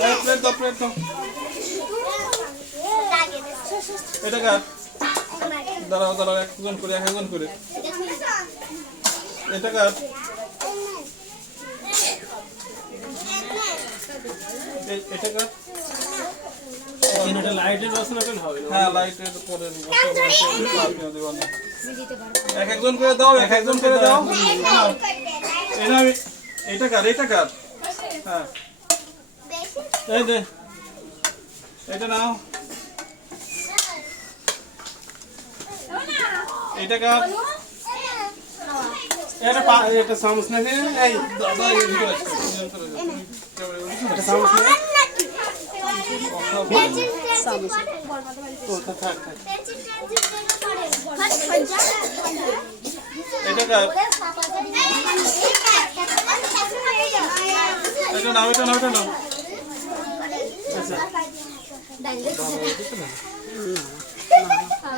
plate দাও এটা কার দাঁড়াও একজন করে এটা কার এটা কার এটা লাইটের রসনা পেন হবে হ্যাঁ লাইটের পরে একজন করে দাও এটা কার হ্যাঁ এই দে এটা নাও এটা কার এটা চামচ না এই দাদা এটা চামচ না এটা কার এটা নাও আচ্ছা